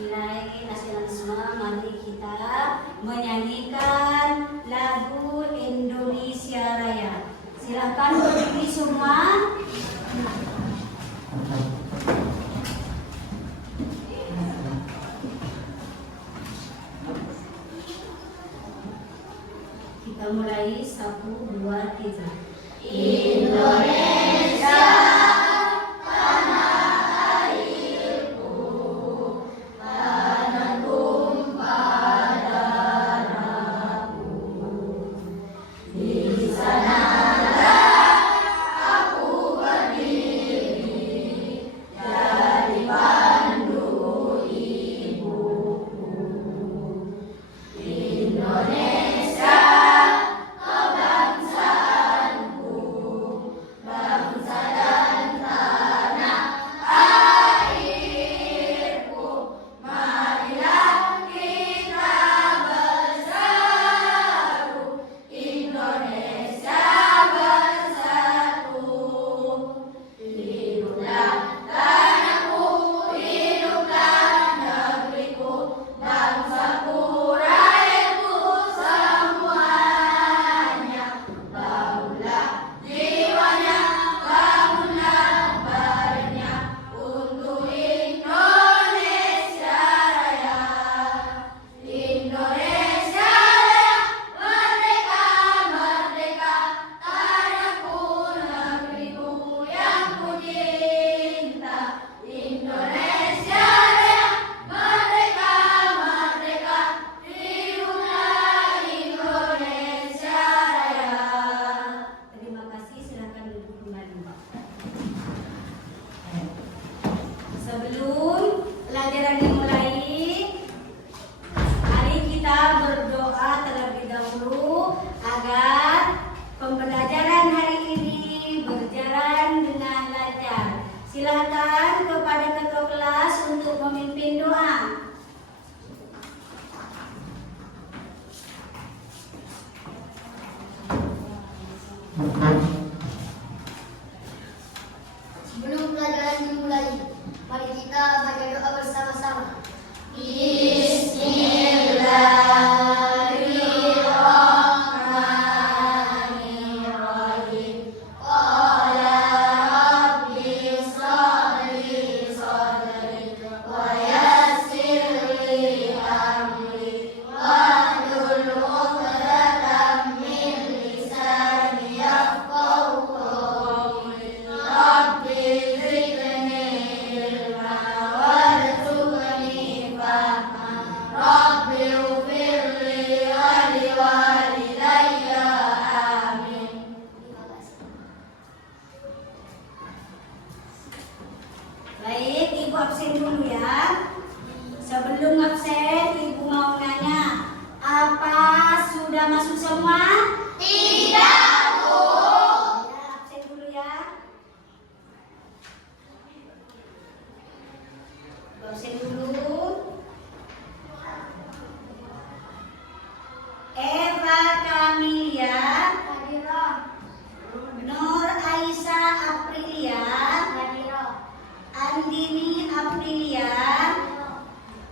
nilai nasionalisme, mari kita menyanyikan lagu Indonesia Raya. Silakan berdiri semua. Kita mulai 1, 2, 3. Indonesia tanah airku, tanah tumpah darahku. Di sanalah aku berdiri, jadi pandu ibuku. Indonesia kebangsaanku, bangsa dan tanah airku. Marilah kita bersatu, Indonesia bersatu. Hiduplah tanahku, hiduplah negeriku, bangsaku, rakyatku semuanya. Bangunlah jiwanya, bangunlah badannya untuk Indonesia Raya. Indonesia Raya, merdeka, merdeka, tanahku, negeriku yang ku cinta. Indonesia Raya, merdeka, merdeka, hiduplah Indonesia Raya. Terima kasih, silakan duduk kembali. Sebelum pelajaran dimulai, mari kita berdoa terlebih dahulu agar pembelajaran hari ini berjalan dengan lancar. Silakan kepada ketua kelas untuk memimpin doa. Sebelum pelajaran dimulai, mari kita baca doa bersama-sama. Bismillahirrahmanirrahim. Qala rabbi shrahli sadri wa yassir li amri wahlul 'uqdatam min lisani yafqahu qawli. Rabbi zidni ilma warzuqni fahma. Rabbi ighfirli wa liwalidayya. Amin. Baik, Ibu absen dulu ya. Sebelum absen, Ibu mau nanya, apa sudah masuk semua? Tidak, Bu. Ya, absen dulu ya. Absen dulu. Eva Kamilia, Hadirah. Nur Aisyah Aprilia, Hadirah. Andini Aprilia,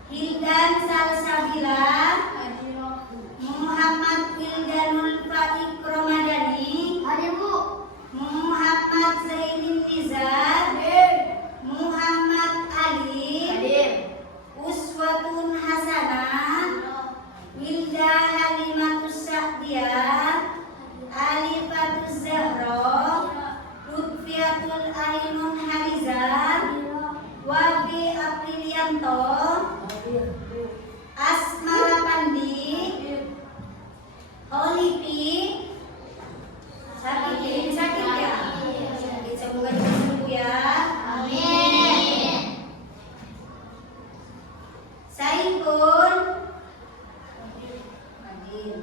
Hildan Salsabila, Hadirah. Muhammad Wildanul Faik Romadani, Hadir, Bu. Muhammad Zaidin Nizar, Hadir. Muhammad Ali, Hadir. Uswatun Hasanah, Wilda Halimatus Sa'diyah, Alifatus Zahra, Lutfiatul Ainun Harizan, Wafi Aprilianto, Asmara Pandi, Olipi. Sakit ya? Sakit, semoga cepat sembuh ya. Amin. Saiful Hadir.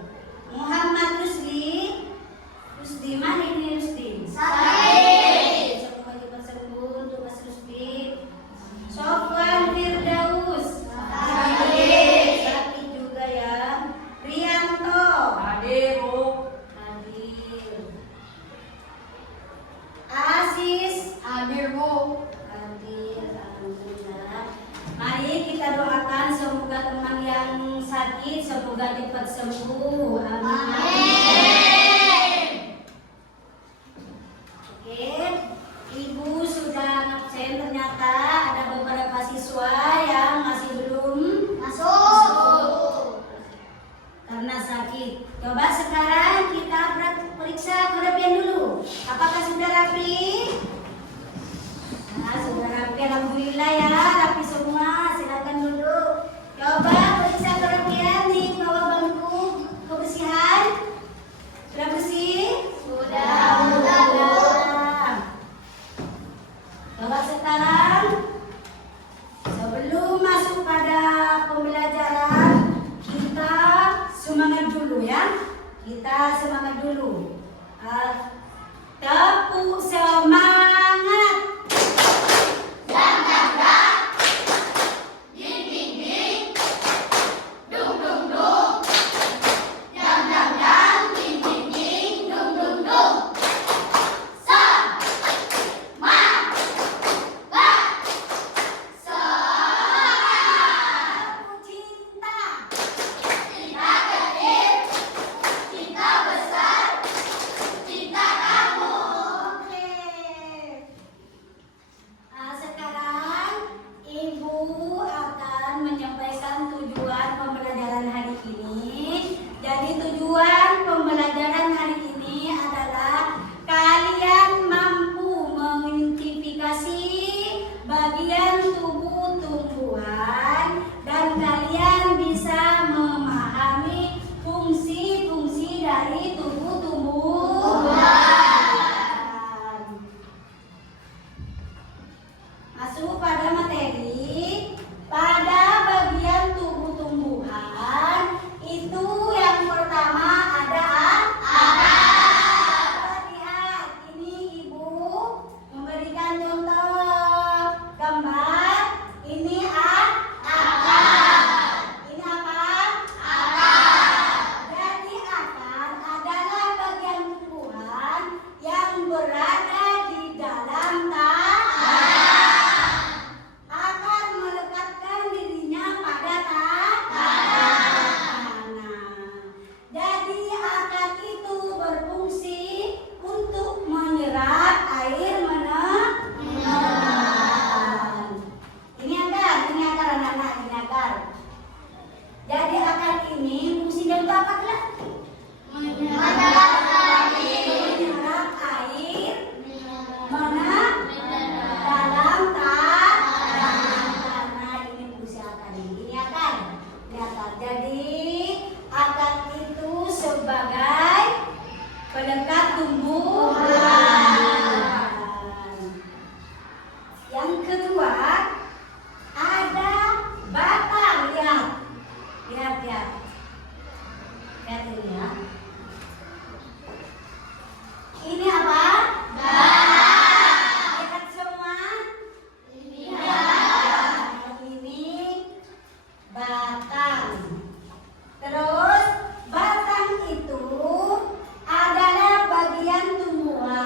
Muhammad Rusdi. Rusdi, mana ini Rusdi? Sakit. Semoga cepat sembuh untuk Mas Rusdi. Sofwan Firdaus. Sakit. Sakit juga ya. Rianto. Hadir, Bu. Hadir. Asis. Hadir, Bu. Hadir. Alhamdulillah. Mari kita doakan yang sakit semoga cepat sembuh. Amin. Oke, Ibu sudah absen, ternyata ada beberapa siswa yang masih belum Masuk. karena sakit. Coba sekarang kita periksa kerapian dulu. Apakah sudah rapi? Nah, sudah rapi, alhamdulillah ya, rapi semua. Silakan dulu. Coba periksa kerapian di bawah bangku kebersihan. Sudah bersih? Alhamdulillah. Coba sekarang sebelum masuk pada pembelajaran kita semangat dulu ya. Kita semangat dulu. Tepuk semangat. Tepuk cinta. Oke. Sekarang Ibu akan menyampaikan tujuan pembelajaran hari ini. Jadi tujuan pembelajaran hari ini adalah kalian mampu mengidentifikasi bagian tubuh tumbuhan dan kalian bisa memahami fungsi-fungsi dari tubuh tumbuhan. Masuk pada materi. Pada bagian tubuh tumbuhan itu yang pertama ada akar. Lihat, ini Ibu memberikan contoh gambar. Ini akar. Ini apa? Jadi akar adalah bagian tumbuhan yang berada di dalam tanah. Akar melekatkan dirinya pada tanah. Jadi akar itu berfungsi untuk menyerap air menelan. Ini akar anak-anak, ini akar. Jadi akar ini fungsinya untuk apa kan? Menyerap air dalam tanah. Ini fungsi akar ini akar. Ini akar. Jadi akar itu sebagai pelekat tumbuhan. Yang kedua ada batang. Lihat ini ya. Ini apa? Lihat semua. Ini batang. Terus batang itu adalah bagian tumbuhan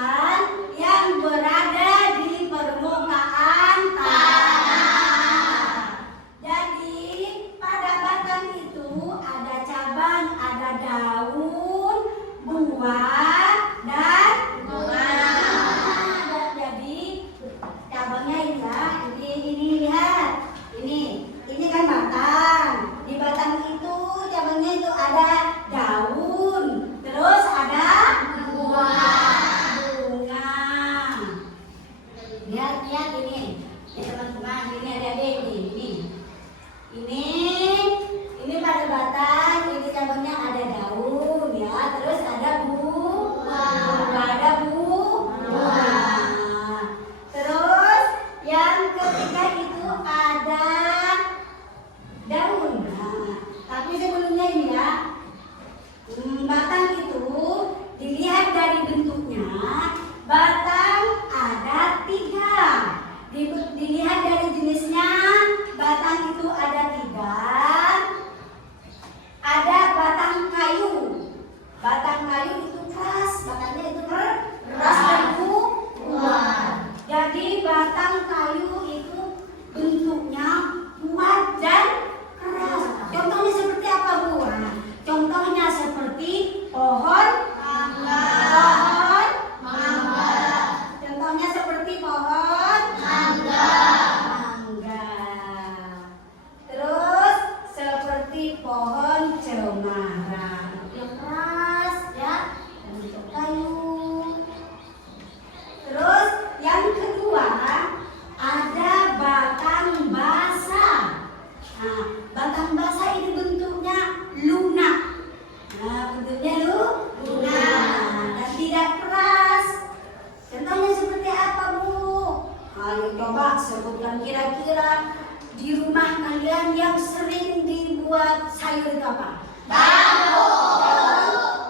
panggilan yang sering dibuat sayur itu apa?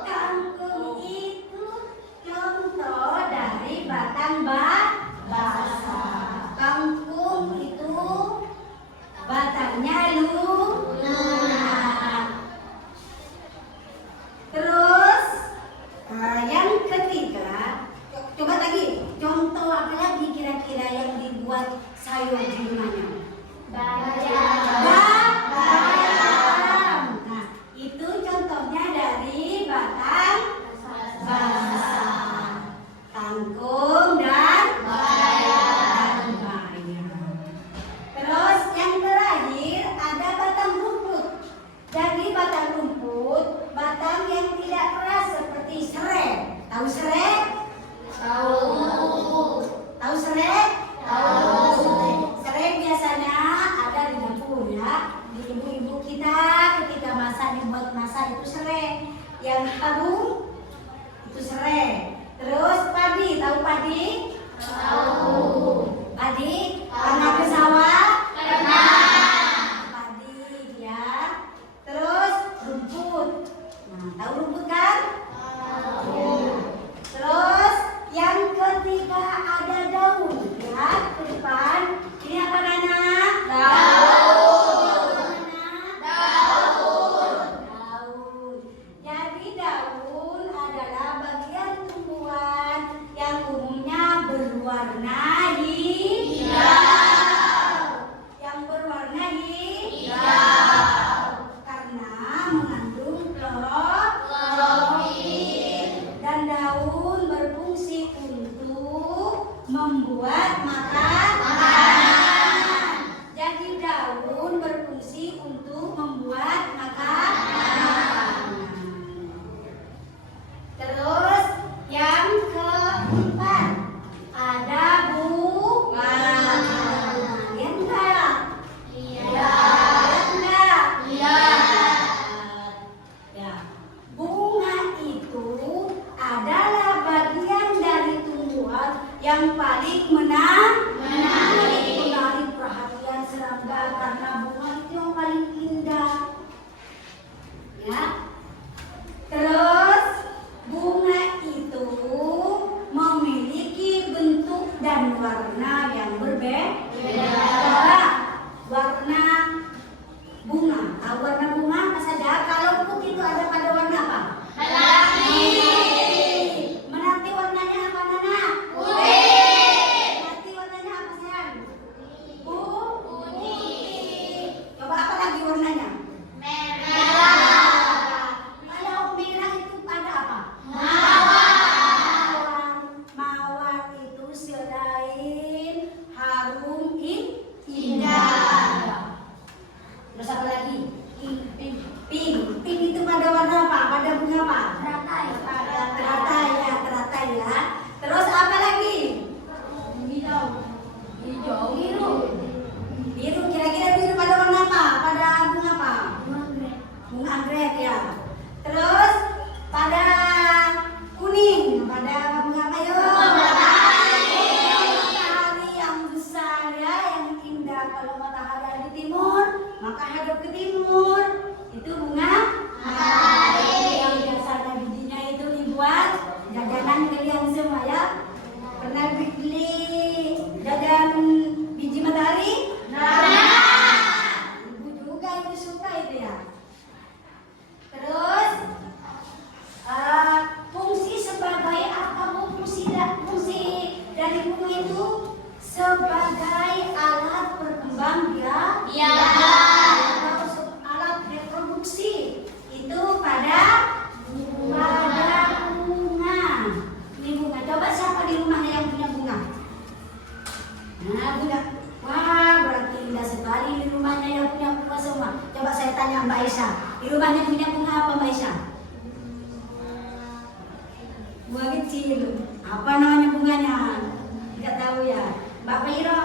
Kangkung itu contoh dari batang basah. Kangkung itu batangnya lunak. Terus yang ketiga, coba lagi contoh apa lagi kira-kira yang dibuat sayur di rumahnya? Bayam. Nah, itu contohnya dari batang basah. Kangkung dan bayam. Terus yang terakhir ada batang rumput. Jadi batang rumput, batang yang tidak keras seperti serai. Tahu serai? Tahu serai? Serai biasanya ada di dapur ya. Di ibu-ibu kita ketika dibuat masak itu serai. Yang harum itu serai. Terus padi, tahu padi? Padi? Pernah ke sawah? Padi ya. Terus rumput. Nah, tahu rumput kan? Terus yang ketiga ada daun ya, ke depan. Ini apa Nana? Daun. Jadi daun adalah bagian tumbuhan yang umumnya berwarna hijau. Yang berwarna hijau karena mengandung klorofil. Dan daun berfungsi untuk membuat makanan. Jadi daun berfungsi untuk membuat makanan. Terus yang keempat ada bunga. Ya enggak? Ya enggak? Ya. Bunga itu adalah bagian dari tumbuhan yang paling menarik perhatian serangga karena bunga itu yang paling indah. Ya. Terus bunga itu memiliki bentuk dan warna yang berbeda. Warna bunga. Warna bunga apa saja? Kalau putih itu ada pada warna apa? Melati warnanya apa Nana? Melati warnanya apa sayang? Putih. Coba apa lagi warnanya? Kalau merah itu ada apa? Mawar itu selain harum indah. Terus apa lagi? Pink itu pada warna apa? Pada bunga apa? Teratai ya. Terus apa lagi? Biru. Kira-kira biru pada warna apa? Pada bunga apa? Bunga anggrek ya. Terus pada kuning, pada bunga apa yuk? Matahari yang besar ya, yang indah. Kalau matahari ada di timur, maka hadap ke timur. Itu bunga matahari yang biasanya bijinya itu dibuat jajanan kalian semua ya. Pernah beli jajan biji matahari? Ibu juga itu suka itu ya. Terus fungsi sebagai apa Bu? Fungsi dari bunga itu sebagai alat berkembang alat reproduksi itu pada bunga. Ini bunga. Coba siapa di rumahnya yang punya bunga? Nah, bunga. Wah, berarti indah sekali di rumahnya yang punya bunga semua. Coba saya tanya Mbak Aisyah, di rumahnya punya bunga apa Mbak Aisyah? Bunga kecil. Apa namanya bunganya? Tidak tahu ya. Mbak Piro?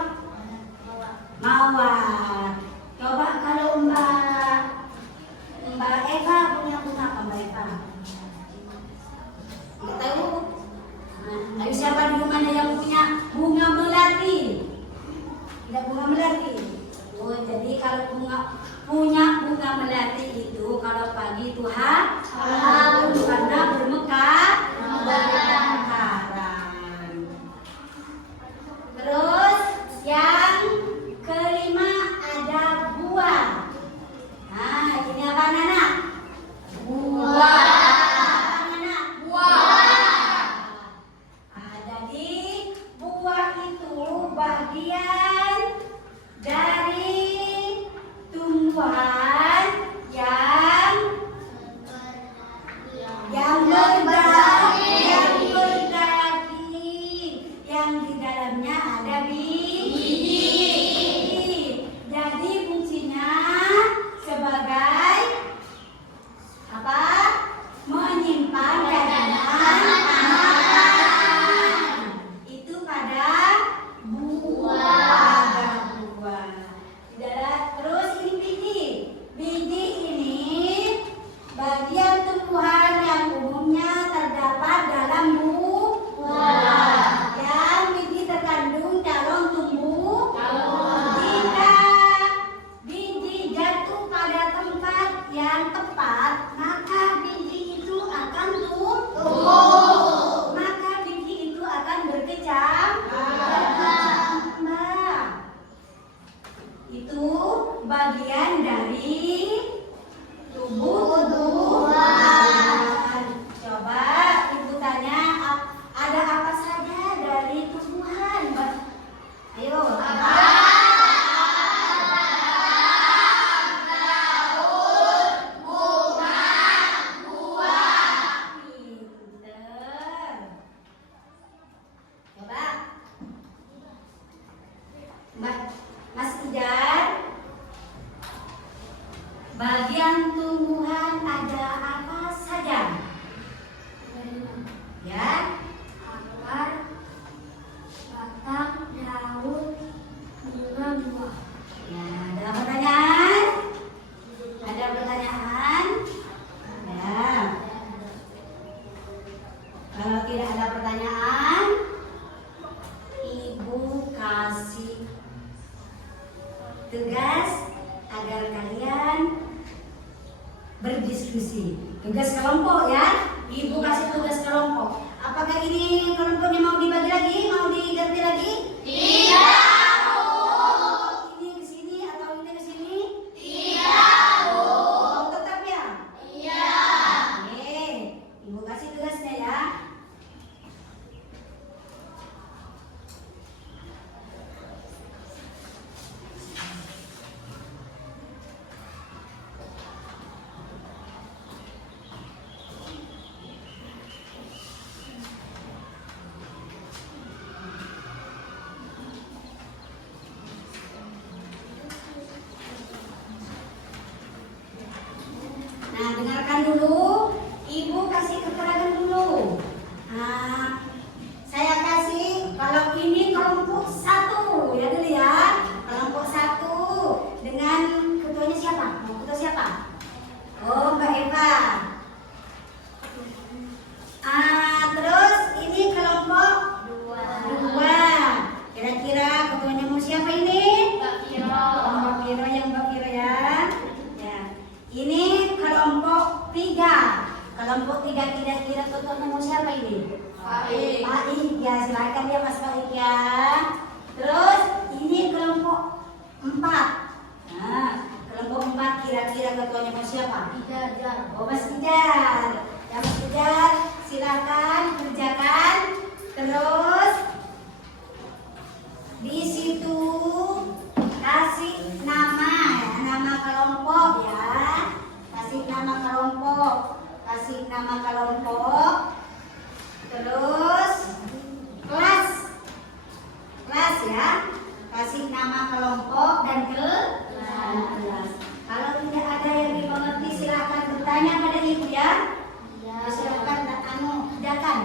Mawar. Coba kalau Mbak Eva punya bunga apa Mbak Eva? Tidak tahu. Nah, ayo siapa di rumahnya yang punya bunga melati? Tidak bunga melati. Oh, jadi kalau bunga punya bunga melati itu kalau pagi itu karena bermekaran. Terus yang kelima ada buah. Nah, ini apa anak-anak? Buah. Apa anak? Buah. Nah, jadi buah itu bagian dari tumbuhan yang berdaging, yang di dalamnya ada biji. Jadi fungsinya sebagai apa? Menyimpan cadangan makanan. Itu pada buah. Terus ini biji. Biji ini bagian tumbuhan yang umumnya terdapat dalam buah. Yang biji terkandung calon tumbuh. Jika biji jatuh pada tempat yang tepat, maka biji itu akan tumbuh. Maka biji itu akan berkembang. Itu bagian dari tumbuhan. Coba ibu tanya, ada apa saja dari tumbuhan? Ayo. Pinter. Coba. Mas Ijar, bagian tumbuhan ada apa saja? Ya, Akar, batang, daun, bunga, buah. ya, ada pertanyaan? Ada pertanyaan? Ya. Kalau tidak ada pertanyaan, ibu kasih tugas agar kalian berdiskusi. Tugas kelompok ya. Ibu kasih tugas kelompok. Apakah ini kelompoknya mau dibagi lagi? Mau diganti lagi? Tidak. Ini ke sini atau ini ke sini? Tidak. Oh, tetap ya? Iya. Oke. Ibu kasih tugasnya ya. Nah, dengarkan dulu. Ibu kasih keterangan dulu. Nah, saya kasih kalau ini kelompok 1 ya dulu ya. Kelompok 1 dengan ketuanya siapa? Mau ketua siapa? Oh, Mbak Eva. Terus ini kelompok 2. Kira-kira ketuanya mau siapa ini? Mbak Viro, yang Mbak Viro ya. Ya. Ini kelompok 3. Kelompok 3 kira-kira ketuanya mau siapa ini? Pak Ik ya, silakan ya Mas Pak Ik ya. Terus ini kelompok 4. Nah, kelompok 4 kira-kira ketuanya mau siapa? Oh, Mas Ijar. Ya Mas Ijar, silakan kerjakan. Terus di situ kasih nama ya, nama kelompok ya. Kasih nama kelompok. Terus kelas ya. Kasih nama kelompok dan kelas. Kalau tidak ada yang dimengerti silakan bertanya pada ibu ya. Silakan kerjakan.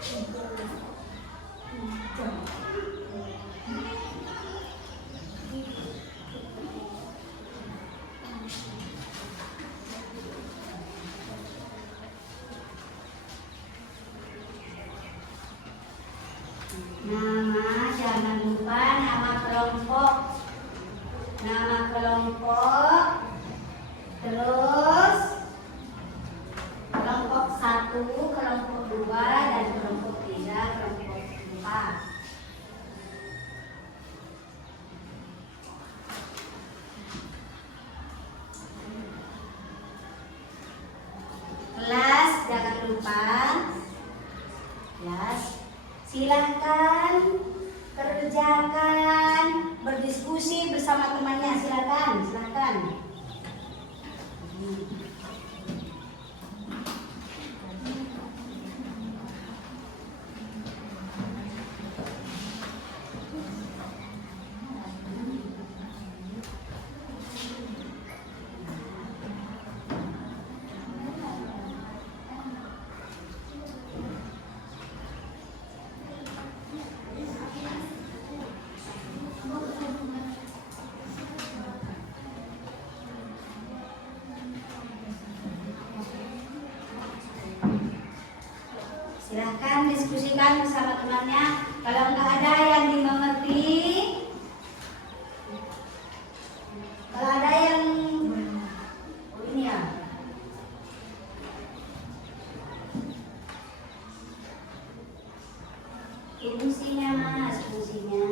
Nama, jangan lupa nama kelompok. Nama kelompok. Terus kelompok 1, kelompok 2, dan kelompok 3, kelompok 4. Kelas, jangan lupa. Kelas, silakan kerjakan, berdiskusi bersama temannya. Silakan, silakan. Silahkan diskusikan bersama temannya. Kalau nggak ada yang dimengerti, kalau ada yang ini ya, fungsinya mas, fungsinya.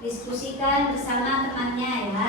Diskusikan bersama temannya ya.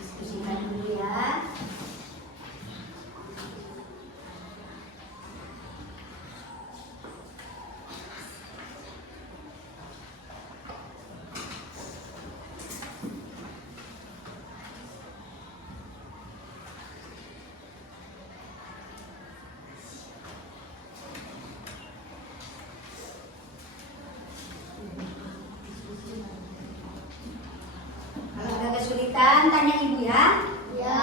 Diskusikan dulu ya. Kalau ada kesulitan tanya ibu ya. Ya.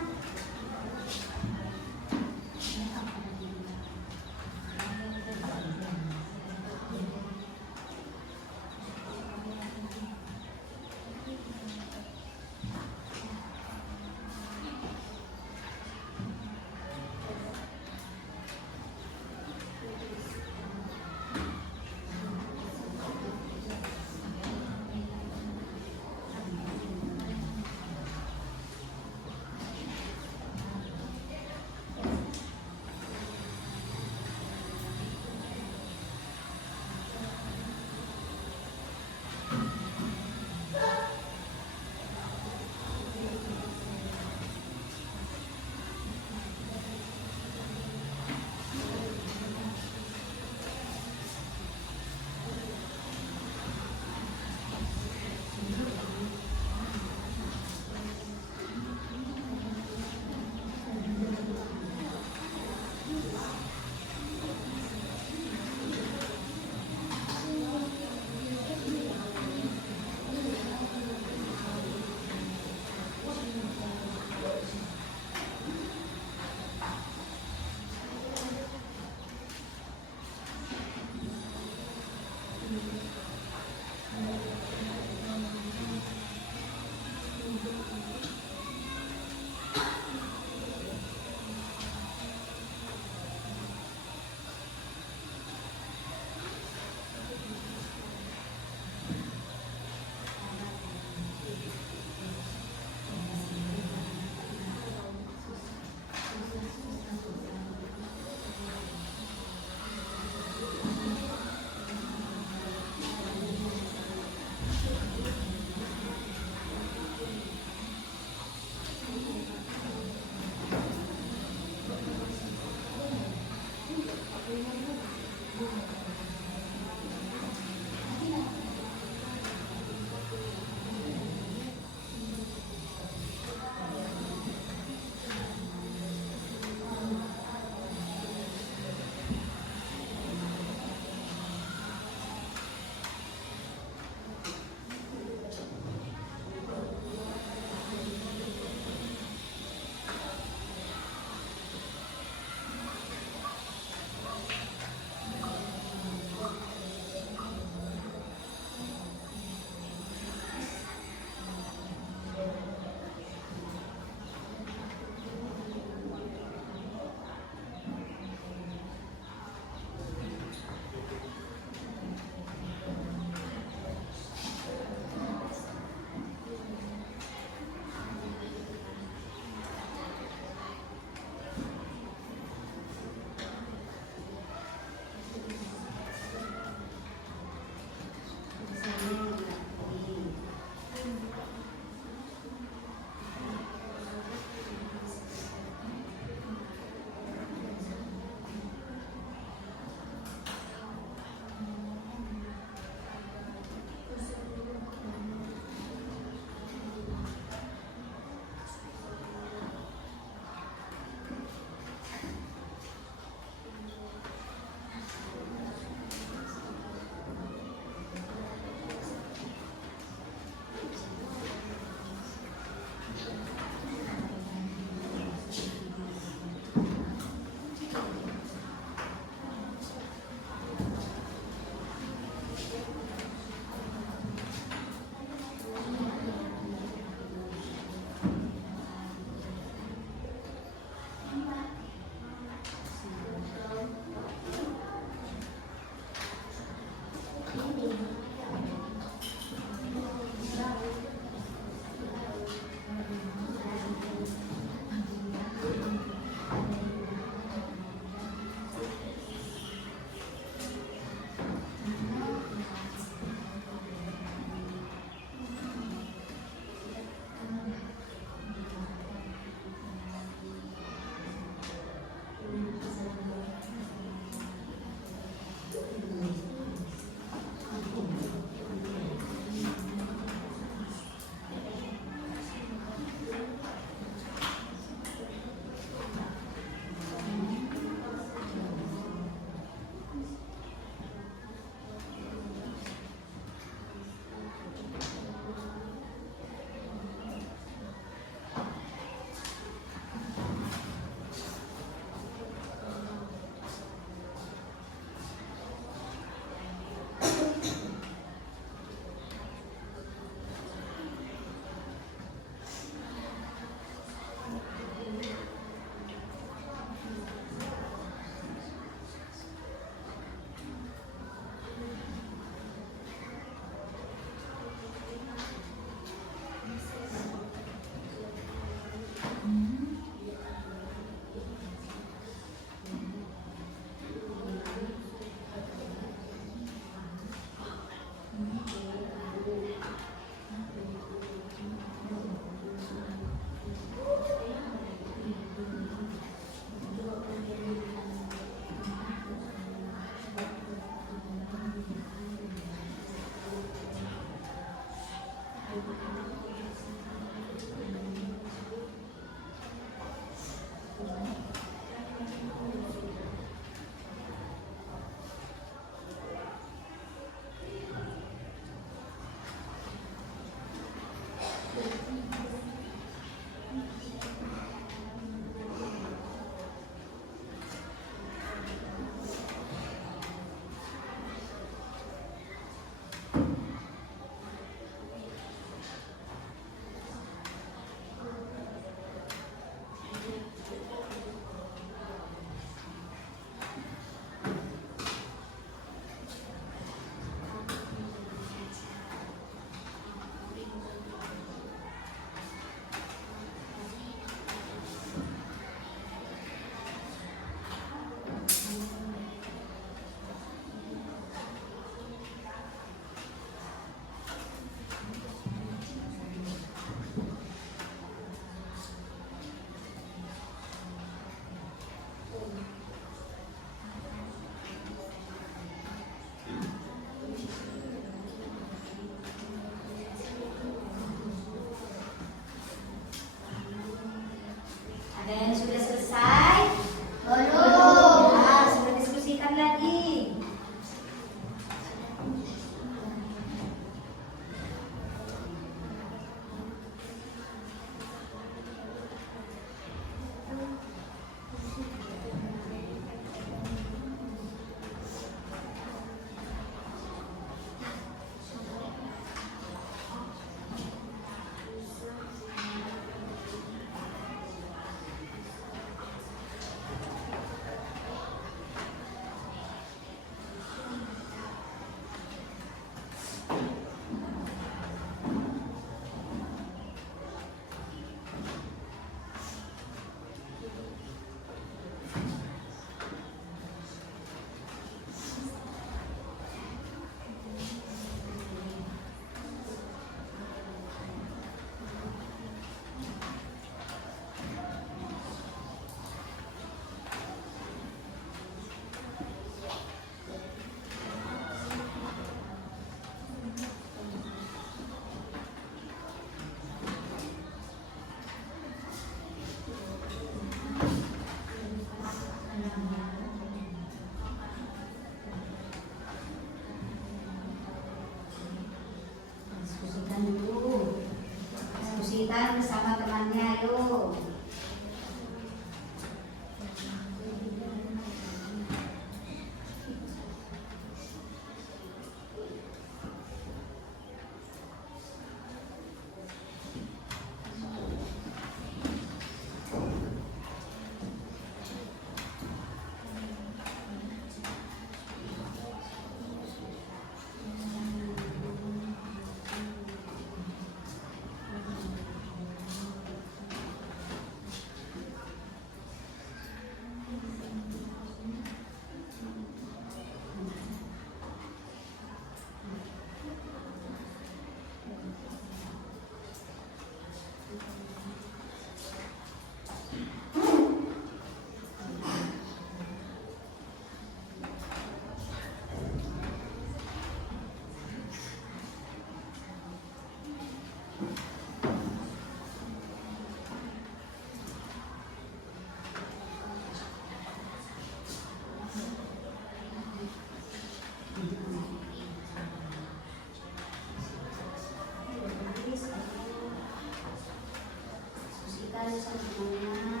Diskusikan semuanya.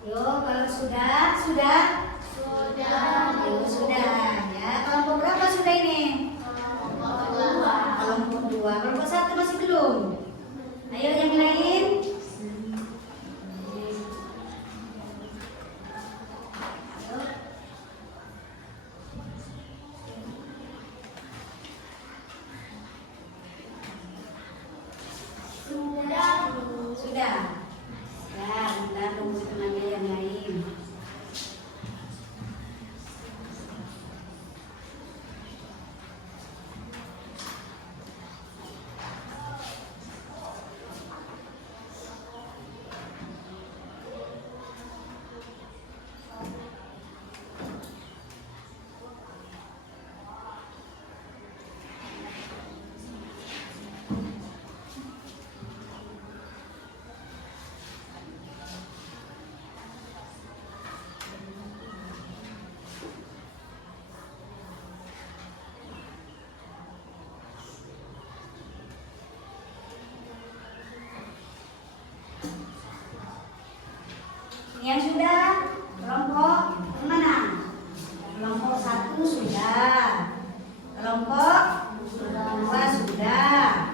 Yo, kalau sudah. Sudah. Yo, sudah. Ya, kelompok berapa sudah ini? Kelompok 2. Kelompok 1 masih belum. Ayo yang lain. Sudah. Ya, kita tunggu temannya yang lain. Yang sudah, kelompok mana? Kelompok 1 sudah. Kelompok 2 sudah.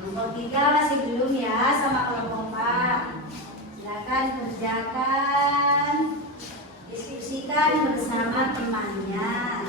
Kelompok 3 masih belum ya, sama kelompok 4. Silakan kerjakan, diskusikan bersama temannya.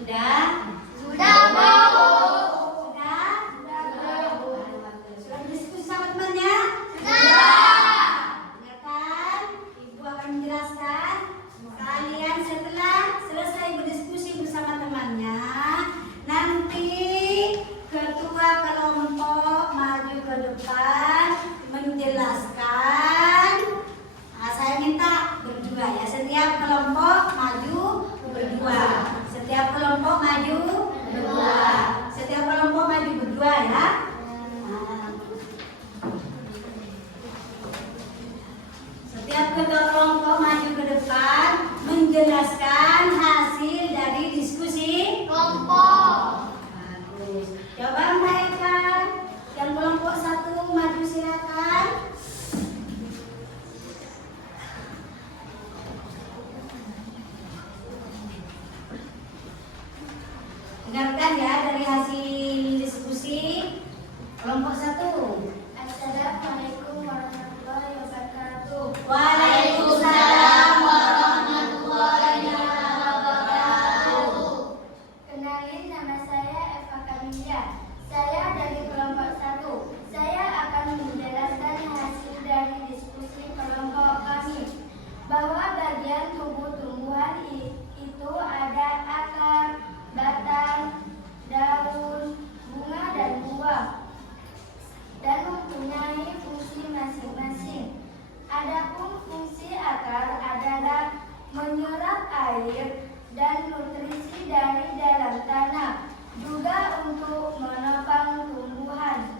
Sudah? Sudah, Bu. Sudah? Sudah berdiskusi sama temannya? Sudah. Dengarkan, Ibu akan menjelaskan. Kalian setelah selesai berdiskusi bersama temannya, nanti ketua kelompok maju ke depan menjelaskan. Saya minta berdua ya, setiap kelompok maju berdua. Setiap kelompok maju berdua. Coba mereka yang kelompok 1 maju silakan. Dengarkan ya dari hasil diskusi kelompok 1. Assalamualaikum warahmatullahi wabarakatuh. Waalaikumsalam warahmatullahi wabarakatuh. Kenalin, nama saya Eva Kamilia. Saya dari kelompok 1. Saya akan menjelaskan hasil dari diskusi kelompok kami bahwa bagian tubuh tumbuhan itu ada akar, batang, daun, bunga, dan buah, dan mempunyai fungsi masing-masing. Adapun fungsi akar adalah menyerap air dan nutrisi dari dalam tanah, juga untuk menopang tumbuhan.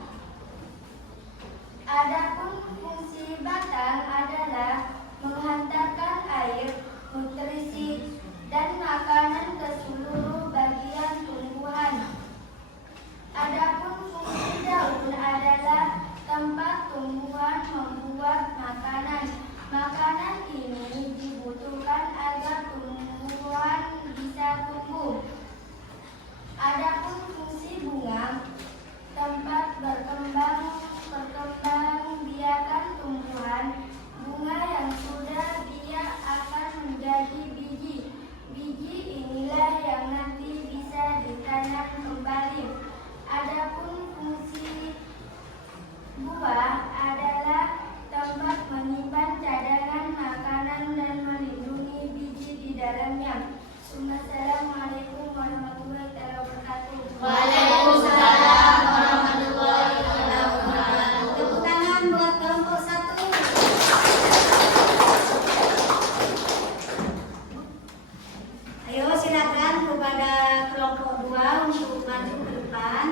Adapun fungsi batang adalah menghantarkan air, nutrisi, dan makanan ke seluruh bagian tumbuhan. Adapun fungsi daun adalah tempat tumbuhan membuat makanan. Makanan ini dibutuhkan agar tumbuhan bisa tumbuh. Adapun fungsi bunga, tempat berkembang biakan tumbuhan. Bunga yang sudah biak akan menjadi biji. Biji inilah yang nanti bisa ditanam kembali. Adapun fungsi buah adalah tempat menyimpan cadangan makanan dan melindungi biji di dalamnya. Assalamualaikum warahmatullahi wabarakatuh. Waalaikumsalam warahmatullahi wabarakatuh. Tepuk tangan buat kelompok 1. Ayo silakan kepada kelompok 2 untuk maju ke depan.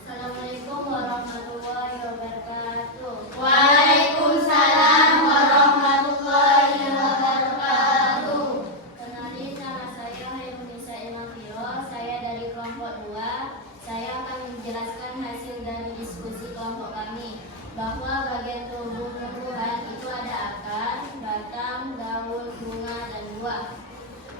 Assalamualaikum warahmatullahi wabarakatuh. Waalaikumsalam warahmatullahi wabarakatuh. Kenalin, nama saya Hairunisa Imamiro. Saya dari kelompok 2. Saya akan menjelaskan hasil dari diskusi kelompok kami bahwa bagian tubuh tumbuhan itu ada akar, batang, daun, bunga, dan buah,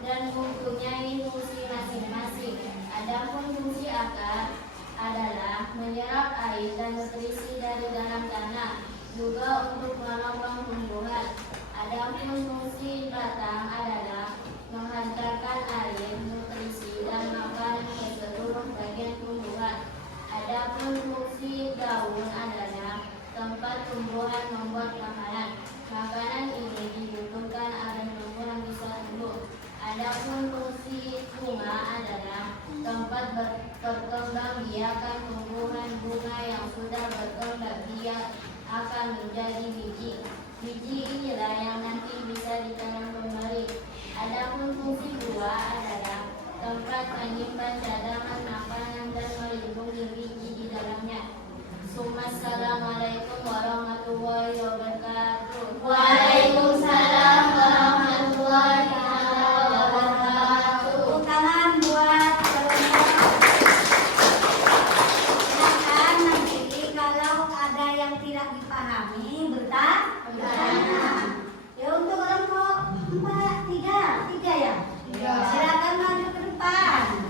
dan mempunyai fungsi masing-masing. Adapun fungsi akar adalah menyerap air dan nutrisi dari dalam tanah, juga untuk menopang tumbuhan. Adapun fungsi batang adalah menghantarkan air, nutrisi, dan makanan ke seluruh bagian tumbuhan. Adapun fungsi daun adalah tempat tumbuhan membuat makanan. Makanan ini dibutuhkan agar tumbuhan bisa tumbuh. Adapun fungsi bunga adalah tempat berkembang biakan tumbuhan. Bunga yang sudah berkembang biak akan menjadi biji. Biji inilah yang nanti bisa ditanam kembali. Adapun fungsi buah adalah tempat menyimpan cadangan makanan dan melindungi biji di dalamnya. Assalamualaikum warahmatullahi wabarakatuh. Waalaikumsalam warahmatullahi wabarakatuh. Tepuk tangan buat kelompok. Silakan nanti kalau ada yang tidak dipahami bertanya. Ya untuk kelompok 4, 3 ya. Silakan maju ke depan.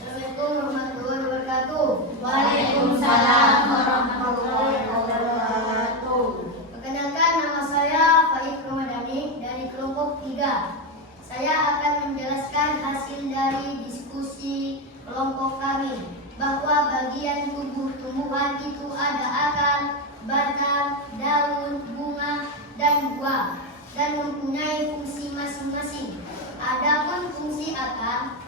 Assalamualaikum warahmatullahi wabarakatuh. Waalaikumsalam warahmatullahi wabarakatuh. Perkenalkan, nama saya Faik Ramadhani dari kelompok 3. Saya akan menjelaskan hasil dari diskusi kelompok kami bahwa bagian tubuh tumbuhan itu ada akar, batang, daun, bunga, dan buah, dan mempunyai fungsi masing-masing. Adapun fungsi akar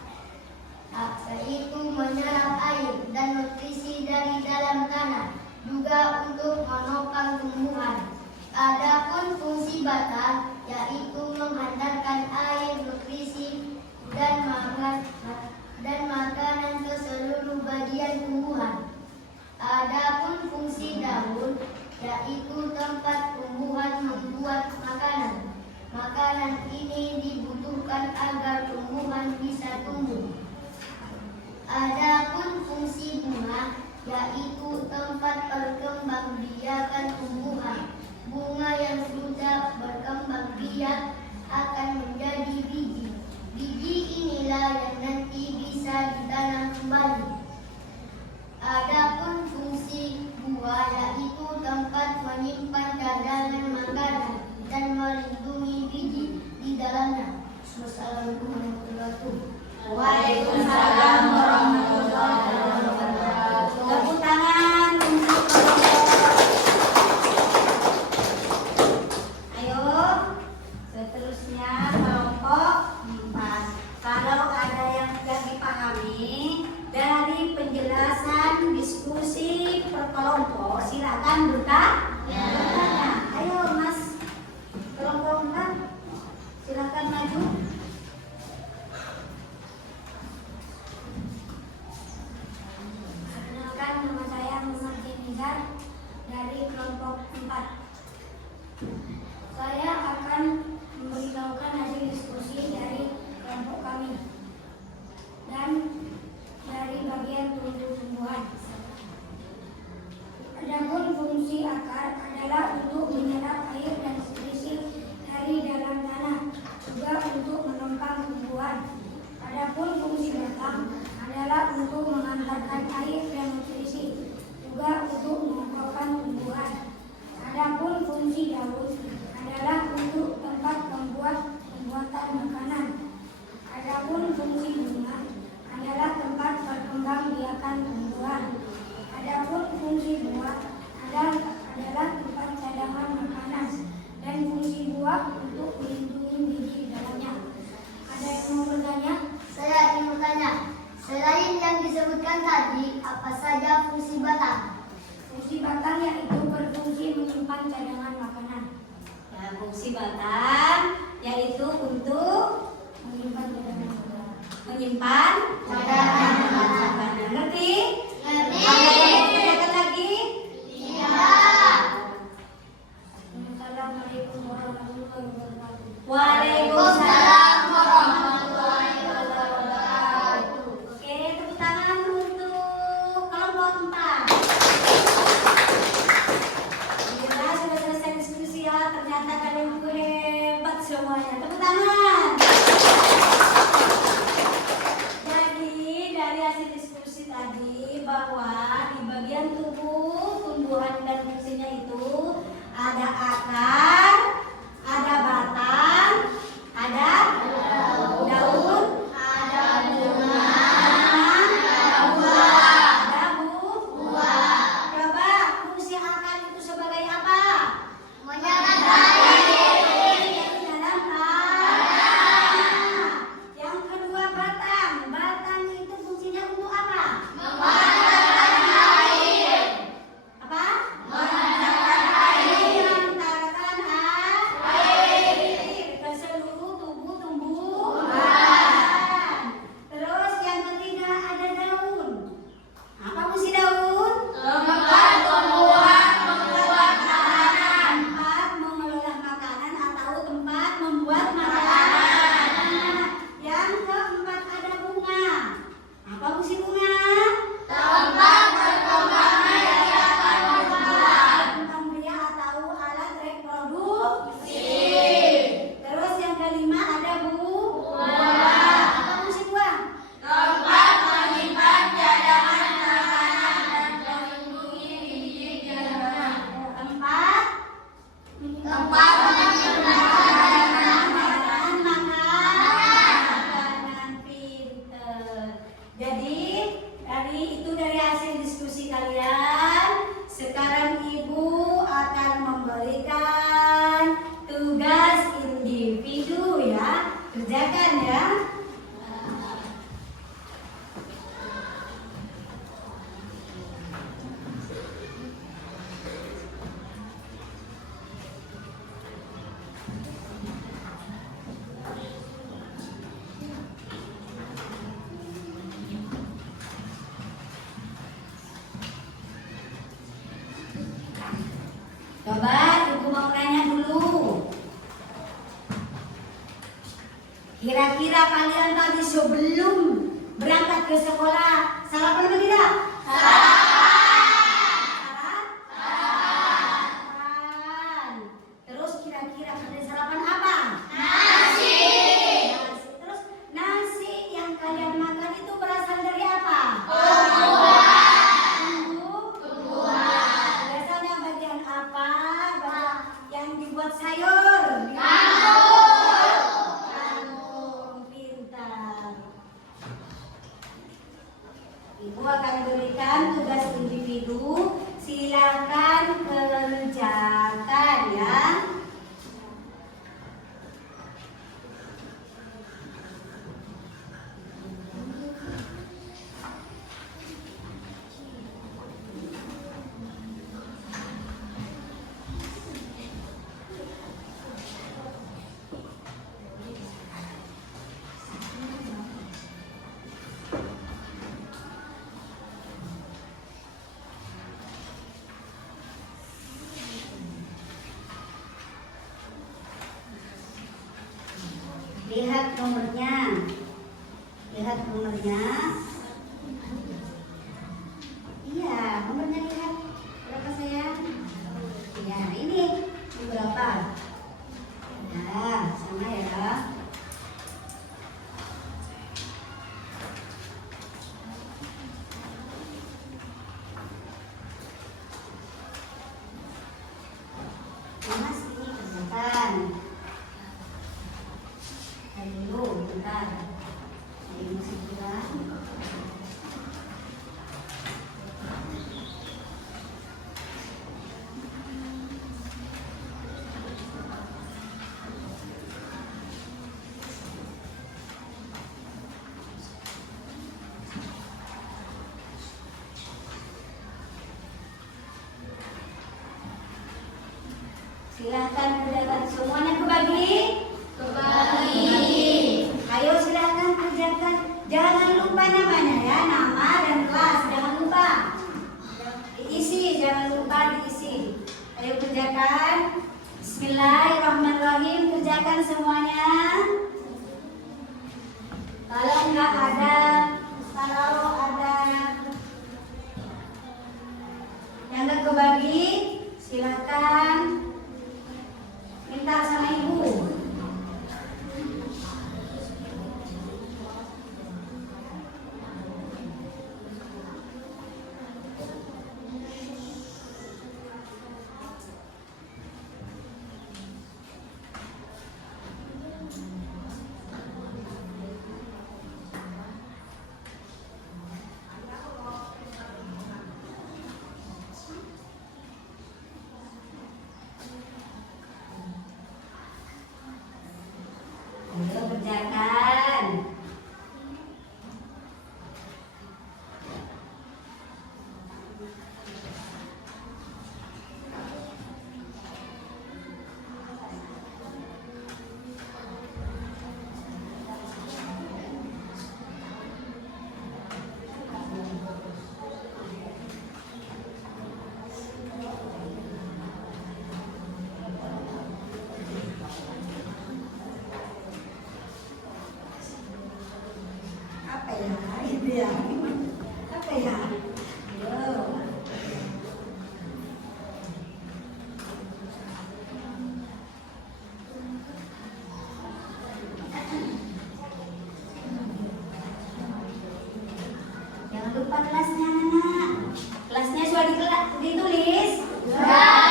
yaitu menyerap air dan nutrisi dari dalam tanah, juga untuk menopang tumbuhan. Adapun fungsi batang yaitu menghantarkan air, nutrisi, dan tumbuh. Adapun fungsi bunga yaitu tempat perkembangbiakan tumbuhan. Bunga yang sudah berkembang biak akan menjadi biji. Biji inilah yang nanti bisa ditanam kembali. Adapun fungsi buah yaitu tempat menyimpan cadangan makanan dan melindungi biji di dalamnya. Wassalamualaikum warahmatullahi wabarakatuh. Waalaikumsalam warahmatullahi wabarakatuh. Tepuk tangan untuk kelompok. Ayo, seterusnya kelompok 4. Kalau ada yang tidak dipahami dari penjelasan diskusi per kelompok, silakan bertanya. Ayo Mas, kelompok 4, silakan maju. Perkenalkan, nama saya Muhammad Jenizar dari kelompok 4. Saya akan memberitahukan hasil diskusi dari kelompok kami dan dari bagian tumbuh-tumbuhan. Adapun fungsi akar adalah untuk menyerap air dan nutrisi dari dalam tanah, juga untuk menopang tumbuhan. Adapun fungsi batang adalah untuk mengantarkan air dan nutrisi, juga untuk mengokohkan tumbuhan. Adapun fungsi daun adalah untuk tempat pembuatan makanan. Adapun fungsi bunga adalah tempat perkembangbiakan tumbuhan. Adapun fungsi buah adalah tempat cadangan makanan, dan fungsi buah untuk melindungi biji di dalamnya. Ada yang mau bertanya? Saya ingin bertanya, selain yang disebutkan tadi, apa saja fungsi batang? Fungsi batang yaitu berfungsi menyimpan cadangan makanan. Ya, fungsi batang yaitu untuk Menyimpan cadangan makanan. menyimpan Cadangan makanan. Ngerti? Ngerti. Ada yang mau ditanyakan lagi? Tidak. Assalamualaikum warahmatullahi wabarakatuh. Waalaikumsalam warahmatullahi wabarakatuh. Oke, tepuk tangan untuk kelompok 4. Gila, sudah selesai diskusi ya. Ternyata kalian hebat semuanya. Tepuk tangan. Jadi dari hasil diskusi tadi bahwa di bagian tubuh tumbuhan dan fungsinya itu ada akar, ada batang, ada daun, ada bunga, ada buah, ada buah. Coba fungsi akar itu sebagai apa? Menyerap air. Di dalam tanah. Yang kedua batang. Batang itu fungsinya untuk apa? Mengantarkan air. Apa? Mengantarkan air. Mengantarkan air ke seluruh tubuh tumbuhan. Terus yang ketiga ada daun. Apa fungsi daun? Tempat tumbuhan membuat makanan. Tempat mengolah makanan atau tempat membuat makanan. Yang keempat ada bunga. Apa fungsi bunga? Tempat berkembangnya biakan tumbuhan. Pembria atau alat reproduksi. Si. Terus yang kelima ada buah. Buah. Apa fungsi buah? Tempat menyimpan cadangan makanan dan melindungi biji di dalamnya. Tempat Tempat menyimpan cadangan makanan makanan pinter. Jadi dari hasil diskusi kalian, sekarang ibu akan memberikan tugas individu ya. Kerjakan ya. Coba ibu mau nanya dulu. Kira-kira kalian tadi sebelum berangkat ke sekolah sarapan apa tidak? Sarapan. Terus kira-kira kalian sarapan apa? Nasi. Terus nasi yang kalian makan itu berasal dari apa? Tumbuhan. Biasanya bagian apa? Yang dibuat sayur? Kangkung. Pintar. Ibu akan berikan tugas individu, silakan kerjakan ya. Lihat nomornya. Lihat nomornya. Iya, nomornya lihat. Berapa sayang? Ya, ini berapa? Ya, sama ya. Mas, ini kerjakan. Dulu, bentar. Ini masih kurang. Silahkan kerjakan semuanya kebagi. Ayo silahkan kerjakan. Jangan lupa namanya ya, nama dan kelas. Jangan lupa. Diisi, jangan lupa diisi. Ayo kerjakan. Bismillahirrahmanirrahim. Kerjakan semuanya. Kalau enggak ada, kalau ada yang enggak kebagi, silahkan minta sama ibu. Ayo kerjakan. Apa ya? Itu ya. Apa ya? Ayo. Jangan lupa kelasnya, anak. Kelasnya sudah ditulis? Sudah.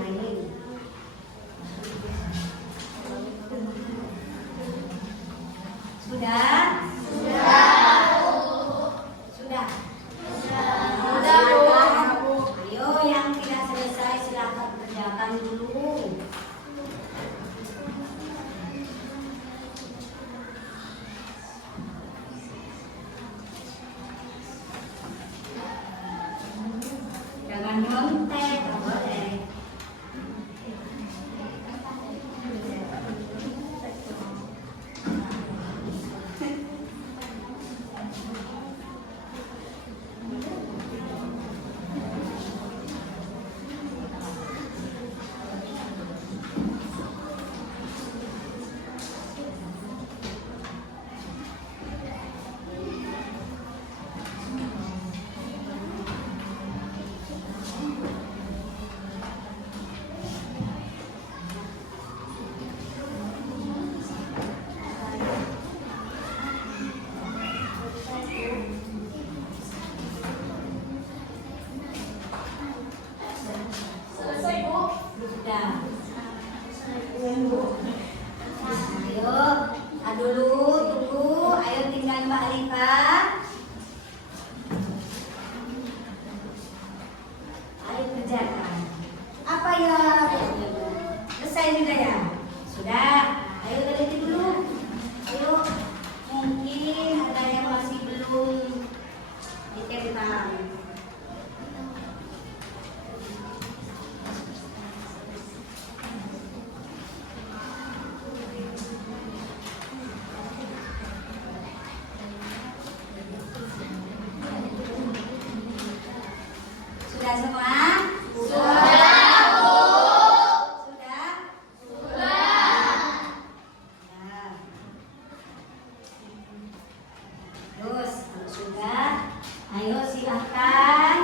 lain. Sudah? Sudah. Ayo yang tidak selesai silakan kerjakan dulu. Jangan nyontek, nggak boleh. Sudah. Ayo, dulu, tunggu. Ayo tinggal Mbak Alifa. Ayo kerjakan. Apa ya? Selesai sudah ya? Sudah. Ayo teliti dulu. Ayo. Mungkin ada yang masih belum ditentang. Sudah semua? Sudah. Ya. Terus, kalau sudah, ayo silahkan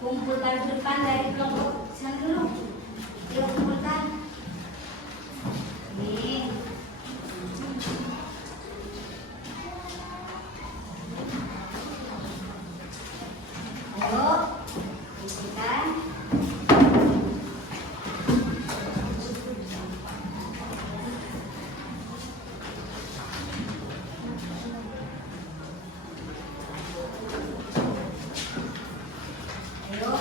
kumpulkan depan dari kelompok sana dulu. Ayo kumpulkan. Ini. Ayo, kumpulkan. Ayo.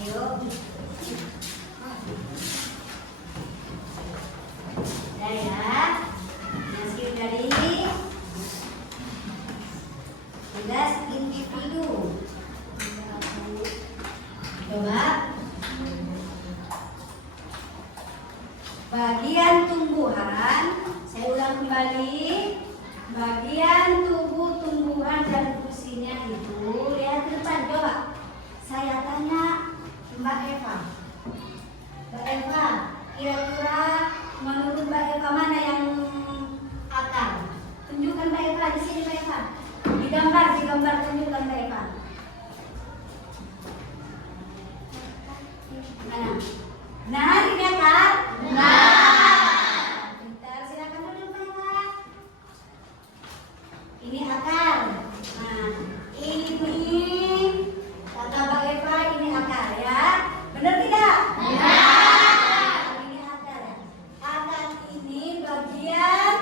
Ayo. Udah ya. Hasil dari 11 individu. Coba. Bagian tumbuhan, saya ulang kembali. Bagian tubuh tumbuhan dan fungsinya itu lihat ke depan. Coba. Saya tanya Mbak Eva. Mbak Eva, kira-kira menurut Mbak Eva mana yang akar? Tunjukkan Mbak Eva di sini Mbak Eva. Digambar tunjukkan Mbak Eva. Mana? Nah, ini akar? Bentar, silakan duduk Mbak Eva. Ini akar. Nah, ini kata Mbak Eva ini akar ya. Benar tidak? Ini akar ya. Akar ini bagian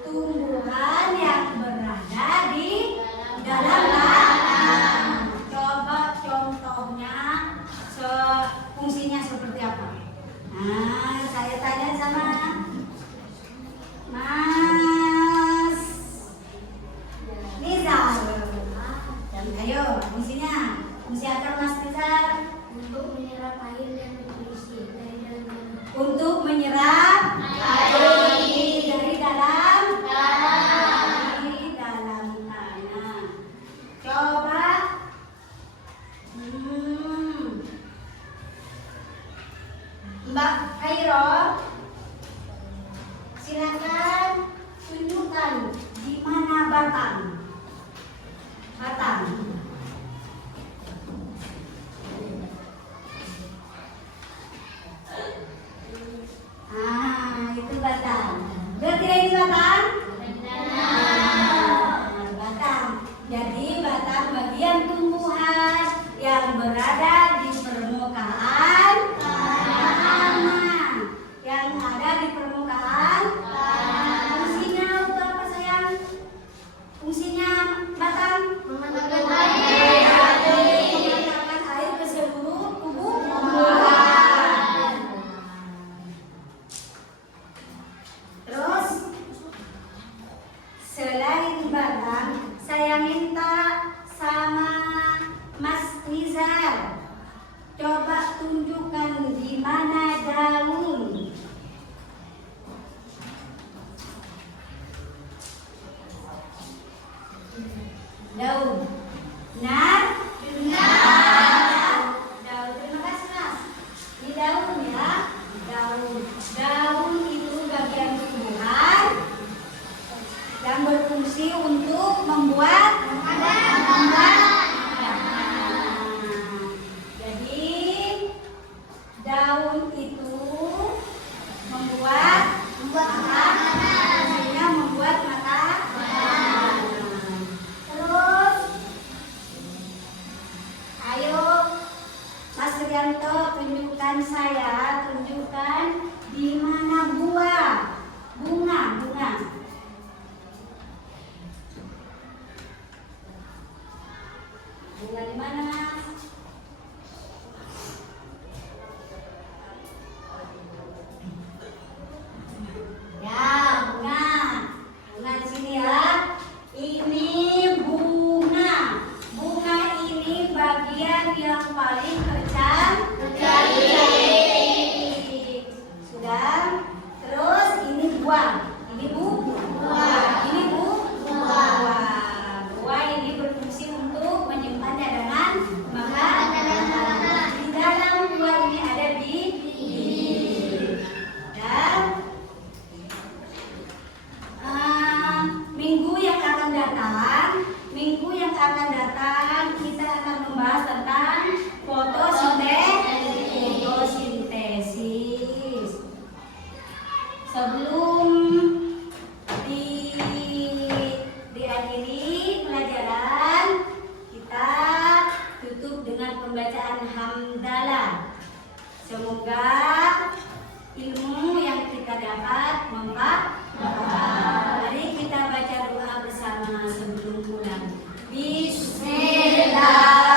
tumbuhan yang berada di dalam tanah. Coba contohnya fungsinya seperti apa? Nah, saya tanya sama Mas Nizar. Ayo, fungsi akar Mas Nizar Untuk menyerap air dan nutrisi dari dalam tanah. untuk menyerap air dari dalam tanah. Coba Mbak Kairo, silakan tunjukkan di mana batang. di mana daun? Daun. Benar? Benar. Daun. Terima kasih, Mas. Ini daun ya. Daun. Daun itu bagian tumbuhan yang berfungsi untuk membuat makanan. Jadi daun itu membuat makanan. Fungsinya membuat makanan. Terus, ayo Mas Rianto tunjukkan saya, tunjukkan di mana buah, bunga. Bunga di mana, Mas? Ya, bunga. Bunga di sini ya. Ini bunga. Bunga ini bagian yang paling cantik. Sudah. Terus ini buah. Ini buah. Ini buah. Buah ini berfungsi untuk menyimpannya dengan makanan. Di dalam buah ini ada bibit. Dan minggu yang akan datang kita akan membahas tentang fotosintesis. Sebelum diakhiri pelajaran, kita tutup dengan pembacaan hamdalah. Semoga ilmu yang kita dapat manfaat. Mari kita baca doa bersama sebelum pulang. Bismillah.